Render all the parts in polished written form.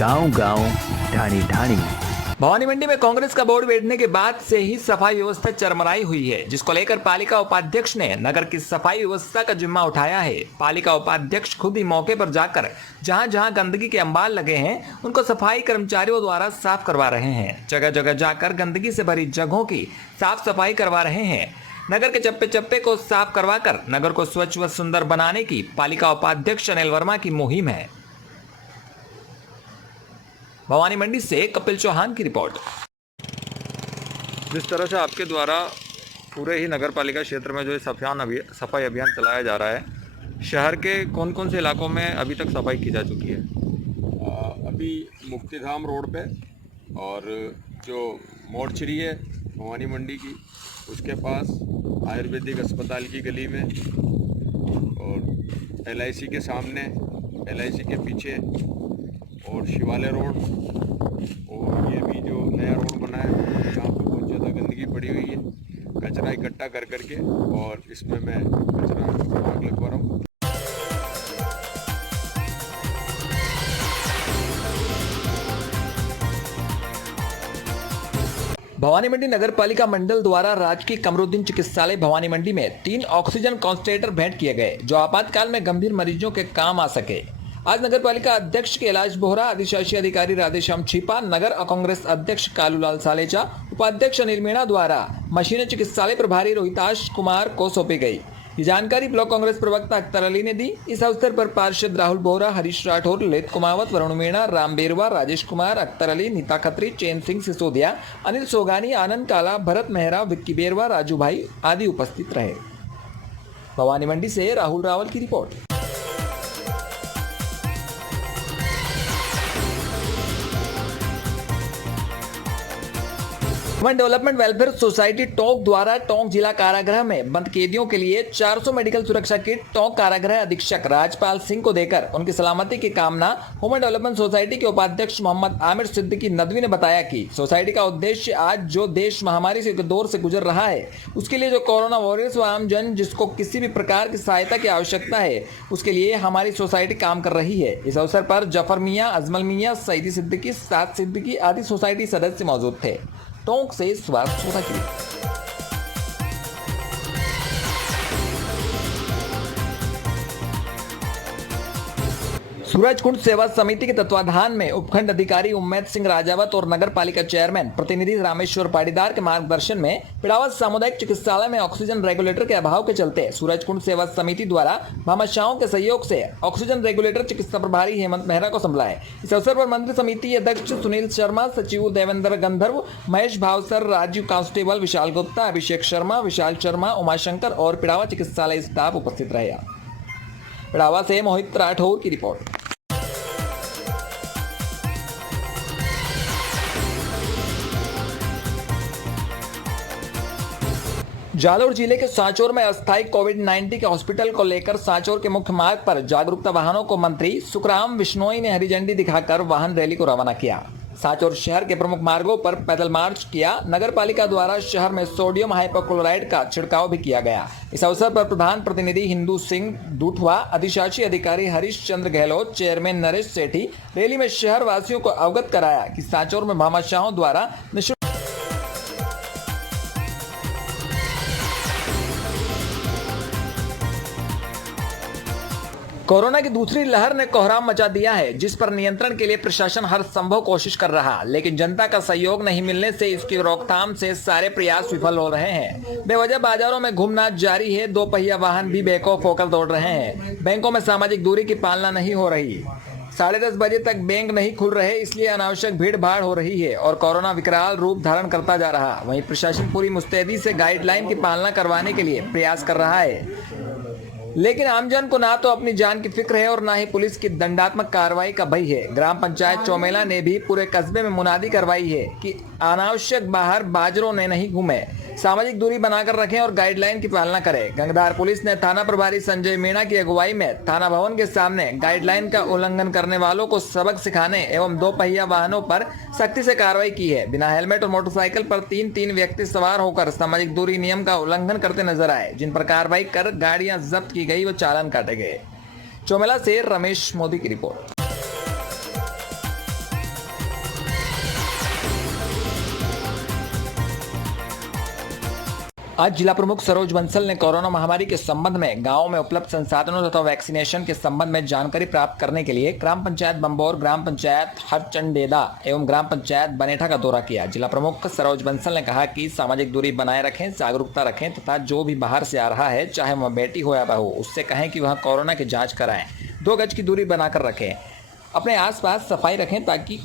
गांव गांव ढाणी ढाणी। भवानी मंडी में कांग्रेस का बोर्ड बैठने के बाद से ही सफाई व्यवस्था चरमराई हुई है, जिसको लेकर पालिका उपाध्यक्ष ने नगर की सफाई व्यवस्था का जिम्मा उठाया है। पालिका उपाध्यक्ष खुद ही मौके पर जाकर जहां जहां गंदगी के अंबाल लगे हैं उनको सफाई कर्मचारियों द्वारा साफ करवा रहे हैं। जगह जगह जाकर गंदगी से भरी जगहों की साफ सफाई करवा रहे हैं। नगर के चप्पे चप्पे को साफ करवाकर नगर को स्वच्छ व सुंदर बनाने की पालिका उपाध्यक्ष अनिल वर्मा की मुहिम है। भवानी मंडी से कपिल चौहान की रिपोर्ट। जिस तरह से आपके द्वारा पूरे ही नगर पालिका क्षेत्र में जो सफाई अभियान चलाया जा रहा है, शहर के कौन कौन से इलाकों में अभी तक सफाई की जा चुकी है? अभी मुक्तिधाम रोड पे और जो मोर्चरी है भवानी मंडी की, उसके पास आयुर्वेदिक अस्पताल की गली में और LIC के सामने, LIC के पीछे और शिवालय रोड, और ये भी जो नया रोड बना है जहाँ पर बहुत ज़्यादा गंदगी पड़ी हुई है, कचरा इकट्ठा कर करके, और इसमें मैं कचरा आग लगवा रहा हूँ। भवानी मंडी नगर पालिका मंडल द्वारा राजकीय कमरुद्दीन चिकित्सालय भवानी मंडी में 3 ऑक्सीजन कॉन्संट्रेटर भेंट किए गए, जो आपातकाल में गंभीर मरीजों के काम आ सके। आज नगर पालिका अध्यक्ष कैलाश बोहरा, अधिशासी अधिकारी राधेश्याम छिपा, नगर कांग्रेस अध्यक्ष कालूलाल सालेचा, उपाध्यक्ष अनिल मीणा द्वारा मशीनें चिकित्सालय प्रभारी रोहिताश कुमार को सौंपी गई। ये जानकारी ब्लॉक कांग्रेस प्रवक्ता अख्तर अली ने दी। इस अवसर पर पार्षद राहुल बोहरा, हरीश राठौर, लेत कुमावत, वरुण मीणा, राम बेरवा, राजेश कुमार, अख्तर अली, नीता खत्री, चैन सिंह सिसोदिया, अनिल सोगानी, आनंद काला, भरत मेहरा, विक्की बेरवा, राजू भाई आदि उपस्थित रहे। भवानी मंडी से राहुल रावल की report. Human development welfare society Tonk द्वारा टोंक जिला कारागृह में बंद कैदियों के लिए 400 मेडिकल सुरक्षा किट टोंक कारागृह अधीक्षक राजपाल सिंह को देकर उनकी सलामती की कामना ह्यूमन डेवलपमेंट सोसाइटी के उपाध्यक्ष मोहम्मद आमिर सिद्दीकी नदवी ने बताया कि सोसाइटी का उद्देश्य आज जो देश महामारी के दौर से गुजर रहा है, उसके लिए जो कोरोना वॉरियर्स व आम जन जिसको किसी भी प्रकार की सहायता की आवश्यकता है, उसके लिए हमारी सोसाइटी काम कर रही है। इस अवसर पर जफर मियाँ, अजमल मियाँ, सईदी सिद्दीकी, साद सिद्दीकी आदि सोसाइटी सदस्य मौजूद थे। टोंक से स्वास्थ्य सोना के लिए। सूरजकुंड सेवा समिति के तत्वाधान में उपखंड अधिकारी उम्मेद सिंह राजावत और नगर पालिका चेयरमैन प्रतिनिधि रामेश्वर पाटीदार के मार्गदर्शन में पिड़ावत सामुदायिक चिकित्सालय में ऑक्सीजन रेगुलेटर के अभाव के चलते सूरजकुंड सेवा समिति द्वारा भामाशाहों के सहयोग से ऑक्सीजन रेगुलेटर चिकित्सा प्रभारी हेमंत मेहरा को संभाला है। इस अवसर पर मंत्री समिति अध्यक्ष सुनील शर्मा, सचिव देवेंद्र गंधर्व, महेश भावसर, राजीव कांस्टेबल, विशाल गुप्ता, अभिषेक शर्मा, विशाल शर्मा, उमाशंकर और पिड़ावा चिकित्सालय स्टाफ उपस्थित रहे। पिड़ावा से मोहित राठौर की रिपोर्ट। जालौर जिले के सांचौर में अस्थायी कोविड-19 के हॉस्पिटल को लेकर सांचौर के मुख्य मार्ग पर जागरूकता वाहनों को मंत्री सुखराम बिश्नोई ने हरी झंडी दिखाकर वाहन रैली को रवाना किया। सांचौर शहर के प्रमुख मार्गों पर पैदल मार्च किया। नगर पालिका द्वारा शहर में सोडियम हाइपोक्लोराइड का छिड़काव भी किया गया। इस अवसर पर प्रधान प्रतिनिधि हिंदू सिंह दूठवा, अधिशासी अधिकारी हरीश चंद्र गहलोत, चेयरमैन नरेश सेठी रैली में शहर वासियों को अवगत कराया कि सांचौर में भामाशाहों द्वारा निःशुल्क कोरोना की दूसरी लहर ने कोहराम मचा दिया है, जिस पर नियंत्रण के लिए प्रशासन हर संभव कोशिश कर रहा, लेकिन जनता का सहयोग नहीं मिलने से इसकी रोकथाम से सारे प्रयास विफल हो रहे हैं। बेवजह बाजारों में घूमना जारी है। 2 पहिया वाहन भी बेखौफ होकर दौड़ रहे हैं। बैंकों में सामाजिक दूरी की पालना नहीं हो रही। 10:30 बजे तक बैंक नहीं खुल रहे, इसलिए अनावश्यक भीड़ भाड़ हो रही है और कोरोना विकराल रूप धारण करता जा रहा। वहीं प्रशासन पूरी मुस्तैदी से गाइडलाइन की पालना करवाने के लिए प्रयास कर रहा है, लेकिन आमजन को ना तो अपनी जान की फिक्र है और ना ही पुलिस की दंडात्मक कार्रवाई का भय है। ग्राम पंचायत चौमेला ने भी पूरे कस्बे में मुनादी करवाई है कि अनावश्यक बाहर बाजरों ने नहीं घूमे, सामाजिक दूरी बनाकर रखें और गाइडलाइन की पालना करें। गंगधार पुलिस ने थाना प्रभारी संजय मीणा की अगुवाई में थाना भवन के सामने गाइडलाइन का उल्लंघन करने वालों को सबक सिखाने एवं 2 पहिया वाहनों पर सख्ती से कार्रवाई की है। बिना हेलमेट और मोटरसाइकिल पर 3 व्यक्ति सवार होकर सामाजिक दूरी नियम का उल्लंघन करते नजर आए, जिन पर कार्रवाई कर गाड़ियां जब्त की गई व चालान काटे गए। चौमेला से रमेश मोदी की रिपोर्ट। आज जिला प्रमुख सरोज बंसल ने कोरोना महामारी के संबंध में गांव में उपलब्ध संसाधनों तथा वैक्सीनेशन के संबंध में जानकारी प्राप्त करने के लिए ग्राम पंचायत बंबोर, ग्राम पंचायत हरचंडेदा एवं ग्राम पंचायत बनेठा का दौरा किया। जिला प्रमुख सरोज बंसल ने कहा कि सामाजिक दूरी बनाए रखें, जागरूकता रखें तथा जो भी बाहर से आ रहा है, चाहे वह बेटी हो या बहू, उससे कहें कि वह कोरोना की जाँच कराएं, 2 गज की दूरी बनाकर रखें, अपने आसपास सफाई रखें ताकि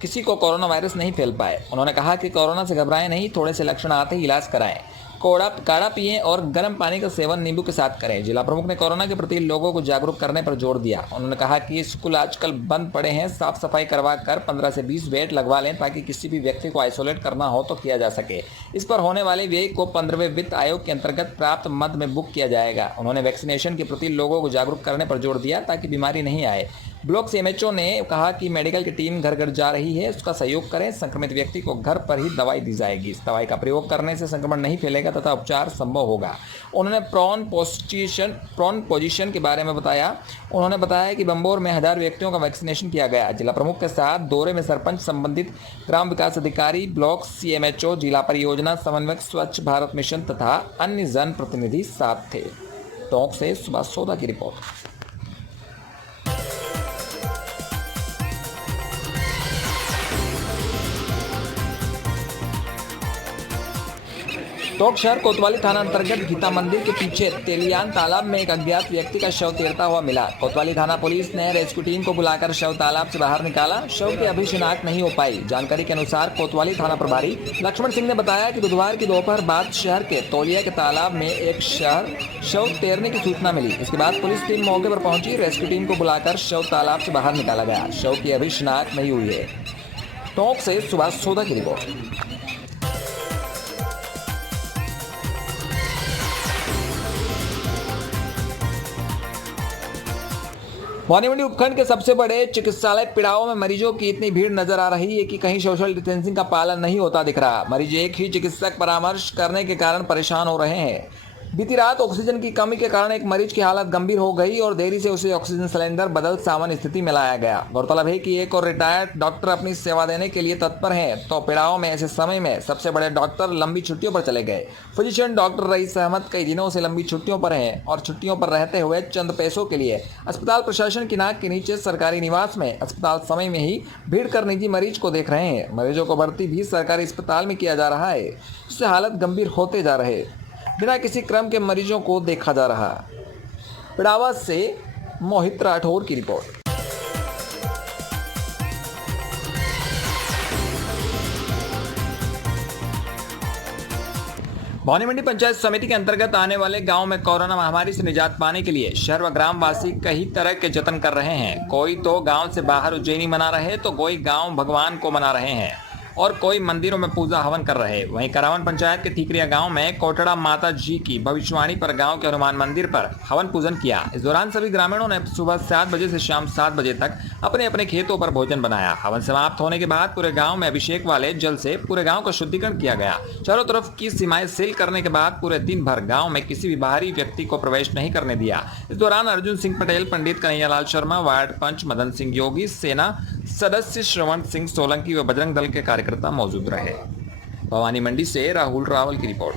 किसी को कोरोना वायरस नहीं फैल पाए। उन्होंने कहा कि कोरोना से घबराएं नहीं, थोड़े से लक्षण आते ही इलाज कराएं, काढ़ा पिएं और गर्म पानी का सेवन नींबू के साथ करें। जिला प्रमुख ने कोरोना के प्रति लोगों को जागरूक करने पर जोर दिया। उन्होंने कहा कि स्कूल आजकल बंद पड़े हैं, साफ सफाई करवा कर 15 से 20 बेड लगवा लें ताकि किसी भी व्यक्ति को आइसोलेट करना हो तो किया जा सके। इस पर होने वाले व्यय को 15वें वित्त आयोग के अंतर्गत प्राप्त मद में बुक किया जाएगा। उन्होंने वैक्सीनेशन के प्रति लोगों को जागरूक करने पर जोर दिया ताकि बीमारी नहीं आए। ब्लॉक सीएमएचओ ने कहा कि मेडिकल की टीम घर घर जा रही है, उसका सहयोग करें। संक्रमित व्यक्ति को घर पर ही दवाई दी जाएगी। इस दवाई का प्रयोग करने से संक्रमण नहीं फैलेगा तथा उपचार संभव होगा। उन्होंने प्रॉन पोजीशन के बारे में बताया। उन्होंने बताया कि बंबोर में 1000 व्यक्तियों का वैक्सीनेशन किया गया। जिला प्रमुख के साथ दौरे में सरपंच, संबंधित ग्राम विकास अधिकारी, ब्लॉक सीएमएचओ, जिला परियोजना समन्वयक, स्वच्छ भारत मिशन तथा अन्य जन प्रतिनिधि साथ थे। टोंक से सुभाष सोदा की रिपोर्ट। टोंक शहर कोतवाली थाना अंतर्गत गीता मंदिर के पीछे तेलियान तालाब में एक अज्ञात व्यक्ति का शव तैरता हुआ मिला। कोतवाली थाना पुलिस ने रेस्क्यू टीम को बुलाकर शव तालाब से बाहर निकाला। शव की अभी शिनाख्त नहीं हो पाई। जानकारी के अनुसार कोतवाली थाना प्रभारी लक्ष्मण सिंह ने बताया कि बुधवार की दोपहर बाद शहर के तौलिया के तालाब में एक शव तैरने की सूचना मिली। इसके बाद पुलिस टीम मौके पर पहुंची। रेस्क्यू टीम को बुलाकर शव तालाब से बाहर निकाला गया। शव की अभी शिनाख्त नहीं हुई है। टोंक से सुभाष सोदा की रिपोर्ट। भवानीमंडी उपखंड के सबसे बड़े चिकित्सालय पिड़ाओं में मरीजों की इतनी भीड़ नजर आ रही है कि कहीं सोशल डिस्टेंसिंग का पालन नहीं होता दिख रहा। मरीज एक ही चिकित्सक परामर्श करने के कारण परेशान हो रहे हैं। बीती रात ऑक्सीजन की कमी के कारण एक मरीज की हालत गंभीर हो गई और देरी से उसे ऑक्सीजन सिलेंडर बदल सामान्य स्थिति में लाया गया। गौरतलब है कि एक और रिटायर्ड डॉक्टर अपनी सेवा देने के लिए तत्पर हैं, तो पिड़ाओं में ऐसे समय में सबसे बड़े डॉक्टर लंबी छुट्टियों पर चले गए। फिजिशियन डॉक्टर रईस अहमद कई दिनों से लंबी छुट्टियों पर हैं और छुट्टियों पर रहते हुए चंद पैसों के लिए अस्पताल प्रशासन की नाक के नीचे सरकारी निवास में अस्पताल समय में ही भीड़ कर निजी मरीज को देख रहे हैं। मरीजों को भर्ती भी सरकारी अस्पताल में किया जा रहा है, उससे हालत गंभीर होते जा रहे। बिना किसी क्रम के मरीजों को देखा जा रहा। पिड़ावा से मोहित राठौर की रिपोर्ट। भवानीमंडी पंचायत समिति के अंतर्गत आने वाले गांव में कोरोना महामारी से निजात पाने के लिए शहर व ग्रामवासी कई तरह के जतन कर रहे हैं। कोई तो गांव से बाहर उज्जैनी मना रहे, तो कोई गांव भगवान को मना रहे हैं और कोई मंदिरों में पूजा हवन कर रहे। वहीं करावन पंचायत के ठीकरिया गांव में कोटड़ा माता जी की भविष्यवाणी पर गांव के हनुमान मंदिर पर हवन पूजन किया। इस दौरान सभी ग्रामीणों ने सुबह 7 बजे से शाम 7 बजे तक अपने अपने खेतों पर भोजन बनाया। हवन समाप्त होने के बाद पूरे गांव में अभिषेक वाले जल से पूरे गांव का शुद्धिकरण किया गया। चारों तरफ की सीमाएं सील करने के बाद पूरे दिन भर गाँव में किसी भी बाहरी व्यक्ति को प्रवेश नहीं करने दिया। इस दौरान अर्जुन सिंह पटेल, पंडित कन्हैयालाल शर्मा, वार्ड पंच मदन सिंह योगी, सेना सदस्य श्रवण सिंह सोलंकी व बजरंग दल के कार्यकर्ता मौजूद रहे। भवानी मंडी से राहुल रावल की रिपोर्ट।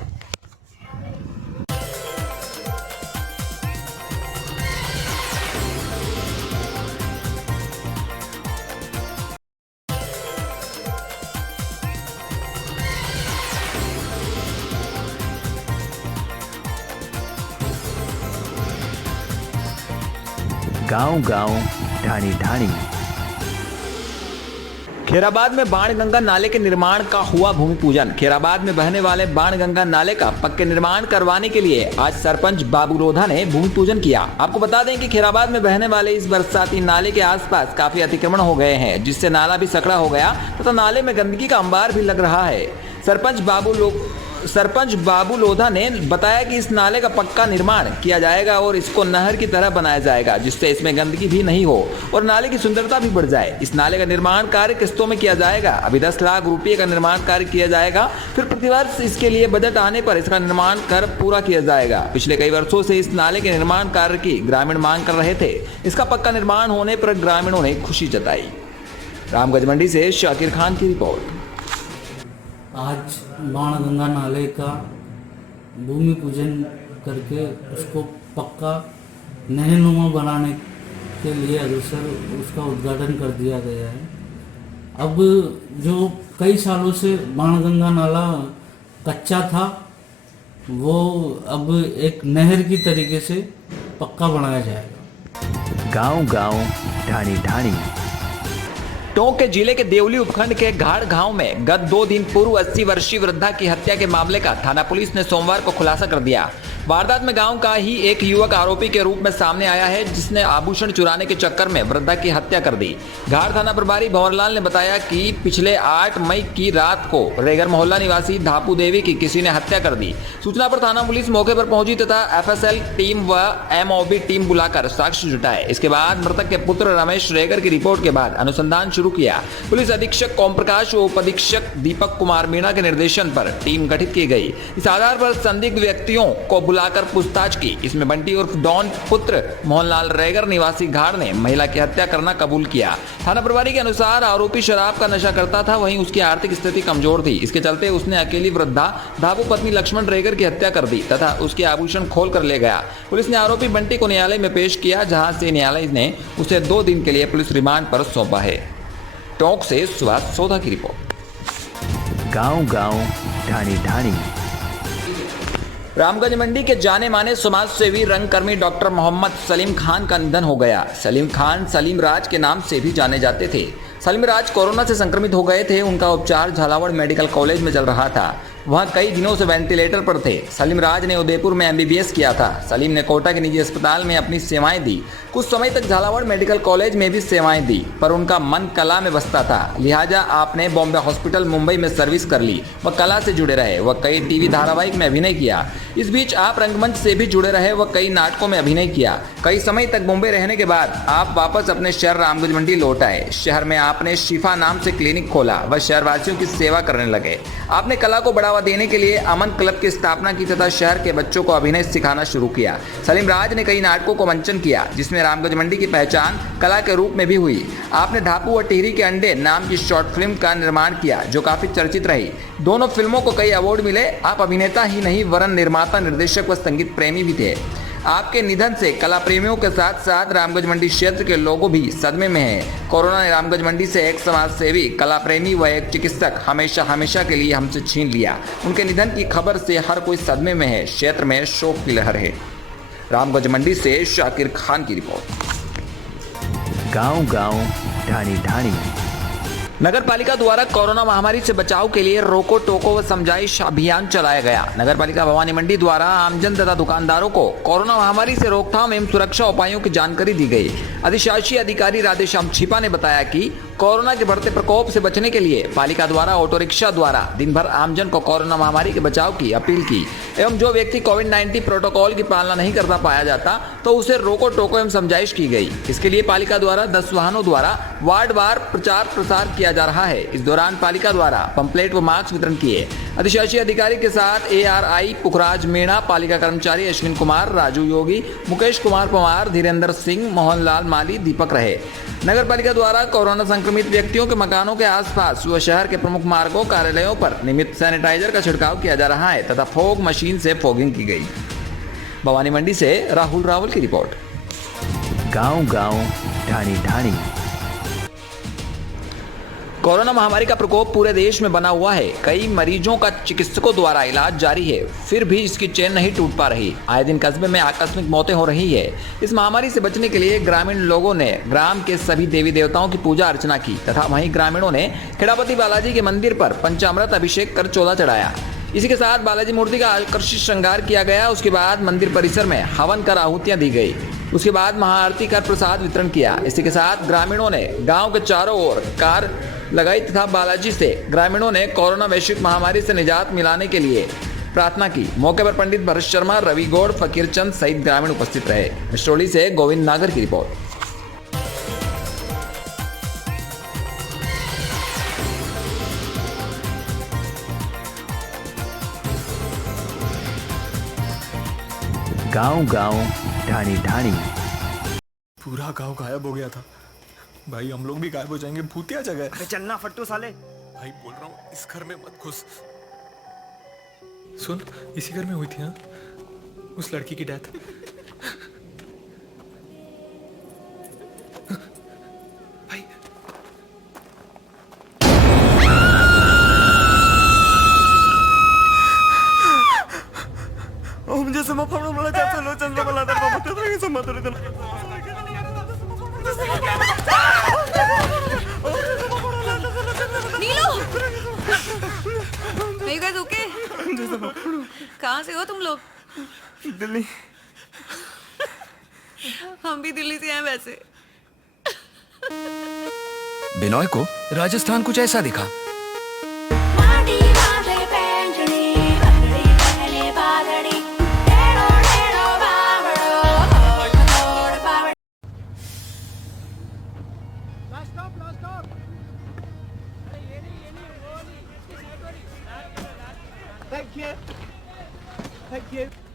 गांव-गांव, ढाणी-ढाणी। खेराबाद में बाणगंगा नाले के निर्माण का हुआ भूमि पूजन। खेराबाद में बहने वाले बाणगंगा नाले का पक्के निर्माण करवाने के लिए आज सरपंच बाबू लोधा ने भूमि पूजन किया। आपको बता दें कि खेराबाद में बहने वाले इस बरसाती नाले के आसपास काफी अतिक्रमण हो गए हैं, जिससे नाला भी सकड़ा हो गया तथा नाले में गंदगी का अंबार भी लग रहा है। सरपंच बाबू लोधा ने बताया कि इस नाले का पक्का निर्माण किया जाएगा और इसको नहर की तरह बनाया जाएगा, जिससे इसमें गंदगी भी नहीं हो और नाले की सुंदरता भी बढ़ जाए। इस नाले का निर्माण कार्य किस्तों में किया जाएगा। अभी 10 लाख रुपए का निर्माण कार्य किया जाएगा, फिर प्रतिवर्ष इसके लिए बजट आने पर इसका निर्माण कर पूरा किया जाएगा। पिछले कई वर्षों से इस नाले के निर्माण कार्य की ग्रामीण मांग कर रहे थे। इसका पक्का निर्माण होने पर ग्रामीणों ने खुशी जताई। रामगंज मंडी से शाकिर खान की रिपोर्ट। आज बाणगंगा नाले का भूमि पूजन करके उसको पक्का नहरनुमा बनाने के लिए अग्रसर उसका उद्घाटन कर दिया गया है। अब जो कई सालों से बाणगंगा नाला कच्चा था वो अब एक नहर की तरीके से पक्का बनाया जाएगा। गांव-गांव, ढाणी-ढाणी। टोंक के जिले के देवली उपखंड के घाड़ गांव में गत 2 दिन पूर्व 80 वर्षीय वृद्धा की हत्या के मामले का थाना पुलिस ने सोमवार को खुलासा कर दिया। वारदात में गांव का ही एक युवक आरोपी के रूप में सामने आया है, जिसने आभूषण चुराने के चक्कर में वृद्धा की हत्या कर दी। घाड़ थाना प्रभारी भंवरलाल ने बताया कि पिछले 8 मई की रात को रेगर मोहल्ला निवासी धापू देवी की किसी ने हत्या कर दी। सूचना पर थाना पुलिस मौके पर पहुंची तथा FSL टीम व MOB टीम बुलाकर साक्ष्य जुटाए। इसके बाद मृतक के पुत्र रमेश रेगर की रिपोर्ट के बाद अनुसंधान शुरू किया। पुलिस अधीक्षक ओम प्रकाश व उप अधीक्षक दीपक कुमार मीणा के निर्देशन पर टीम गठित की गई। इस आधार पर संदिग्ध व्यक्तियों को बुलाकर पूछताछ की। इसमें बंटी उर्फ डॉन पुत्र मोहनलाल रेगर निवासी घाड़ ने महिला की हत्या करना कबूल किया। थाना प्रभारी के अनुसार आरोपी शराब का नशा करता था, वहीं उसकी आर्थिक स्थिति कमजोर थी। इसके चलते उसने अकेली वृद्धा धापू पत्नी लक्ष्मण रेगर की हत्या कर दी तथा उसके आभूषण खोल कर ले गया। पुलिस ने आरोपी बंटी को न्यायालय में पेश किया, जहां से न्यायालय ने उसे 2 दिन के लिए पुलिस रिमांड पर सौंपा है। टोंक से सुभाष सोधा की रिपोर्ट। गांव-गांव, ढाणी-ढाणी। रामगंज मंडी के जाने माने समाज सेवी रंगकर्मी डॉक्टर मोहम्मद सलीम खान का निधन हो गया। सलीम खान सलीम राज के नाम से भी जाने जाते थे। सलीम राज कोरोना से संक्रमित हो गए थे। उनका उपचार झालावाड़ मेडिकल कॉलेज में चल रहा था। वहां कई दिनों से वेंटिलेटर पर थे। सलीम राज ने उदयपुर में MBBS किया था। सलीम ने कोटा के निजी अस्पताल में अपनी सेवाएं दी। कुछ समय तक झालावाड़ मेडिकल कॉलेज में भी सेवाएं दी, पर उनका मन कला में बसता था, लिहाजा आपने बॉम्बे हॉस्पिटल मुंबई में सर्विस कर ली। वह कला से जुड़े रहे। वह कई टीवी धारावाहिक में अभिनय किया। इस बीच आप रंगमंच से भी जुड़े रहे। वह कई नाटकों में अभिनय किया। कई समय तक मुंबई रहने के बाद आप वापस अपने शहर रामगंज मंडी लौट आए। शहर में आपने शिफा नाम से क्लिनिक खोला। वह शहरवासियों की सेवा करने लगे। आपने कला को बढ़ावा देने के लिए अमन क्लब की स्थापना की तथा शहर के बच्चों को अभिनय सिखाना शुरू किया। सलीम राज ने कई नाटकों को मंचन किया, जिसमें रामगंज मंडी की पहचान कला के रूप में भी हुई। आपने धापू और टिहरी के अंडे नाम की शॉर्ट फिल्म का निर्माण किया, जो काफी चर्चित रही। दोनों फिल्मों को कई अवार्ड मिले। आप अभिनेता ही नहीं वरन निर्माता, निर्देशक व संगीत प्रेमी भी थे। आपके निधन से कला प्रेमियों के साथ साथ रामगंज मंडी क्षेत्र के लोगों भी सदमे में हैं। कोरोना ने रामगंज मंडी से एक समाज सेवी, कला प्रेमी व एक चिकित्सक हमेशा के लिए हमसे छीन लिया। उनके निधन की खबर से हर कोई सदमे में है। क्षेत्र में शोक की लहर है। रामगंज मंडी से शाकिर खान की रिपोर्ट। गांव-गांव, ढाणी-ढाणी। नगर पालिका द्वारा कोरोना महामारी से बचाव के लिए रोको टोको व समझाइश अभियान चलाया गया। नगर पालिका भवानी मंडी द्वारा आमजन तथा दुकानदारों को कोरोना महामारी से रोकथाम एवं सुरक्षा उपायों की जानकारी दी गई। अधिशासी अधिकारी राधेश्याम छिपा ने बताया कि कोरोना के बढ़ते प्रकोप से बचने के लिए पालिका द्वारा ऑटो रिक्शा द्वारा दिन भर आमजन को कोरोना महामारी के बचाव की अपील की एवं जो व्यक्ति कोविड-19 प्रोटोकॉल की पालना नहीं करता पाया जाता तो उसे रोको टोको एवं समझाइश की गई। इसके लिए पालिका द्वारा 10 वाहनों द्वारा वार्ड वार प्रचार प्रसार किया जा रहा है। इस दौरान पालिका द्वारा पंपलेट व मास्क वितरण किए। अधिशासी अधिकारी के साथ ARI पुखराज मीणा, पालिका कर्मचारी अश्विन कुमार, राजू योगी, मुकेश कुमार पवार, धीरेन्द्र सिंह, मोहनलाल माली, दीपक रहे। नगर पालिका द्वारा कोरोना संक्रमित व्यक्तियों के मकानों के आसपास व शहर के प्रमुख मार्गों, कार्यालयों पर नियमित सैनिटाइजर का छिड़काव किया जा रहा है तथा फॉग मशीन से फॉगिंग की गई। भवानी मंडी से राहुल रावल की रिपोर्ट। गांव-गांव, ढाणी-ढाणी। कोरोना महामारी का प्रकोप पूरे देश में बना हुआ है। कई मरीजों का चिकित्सकों द्वारा इलाज जारी है, फिर भी इसकी चेन नहीं टूट पा रही। आए दिन कस्बे में आकस्मिक मौतें हो रही है। इस महामारी से बचने के लिए ग्रामीण लोगों ने ग्राम के सभी देवी देवताओं की पूजा अर्चना की तथा वहीं ग्रामीणों ने खेड़ापति बालाजी के मंदिर पर पंचामृत अभिषेक कर चोला चढ़ाया। इसी के साथ बालाजी मूर्ति का आकर्षित श्रृंगार किया गया। उसके बाद मंदिर परिसर में हवन कर आहुतियां दी गई। उसके बाद महाआरती कर प्रसाद वितरण किया। इसी के साथ ग्रामीणों ने गांव के चारों ओर कार लगाई तथा बालाजी से ग्रामीणों ने कोरोना वैश्विक महामारी से निजात मिलाने के लिए प्रार्थना की। मौके पर पंडित भरत शर्मा, रवि गौड़, फकीर चंद सहित ग्रामीण उपस्थित रहे। मिस्ट्रोली से गोविंद नागर की रिपोर्ट। गांव-गांव, ढाणी-ढाणी। पूरा गांव गायब हो गया था भाई। हम लोग भी गायब हो जाएंगे। भूतिया जगह है। चलना फट्टू साले। भाई बोल रहा हूँ इस घर में मत घुस। सुन, इसी घर में हुई थी हाँ, उस लड़की की डेथ। भाई ओम जैसे मफड़ मला जातो लो चंद्र मला तर बाबा ते समतरी तर नीलो, Are you guys okay? कहाँ से हो तुम लोग? दिल्ली हम भी दिल्ली से हैं वैसे। बिनॉय को राजस्थान कुछ ऐसा दिखा। Thank you.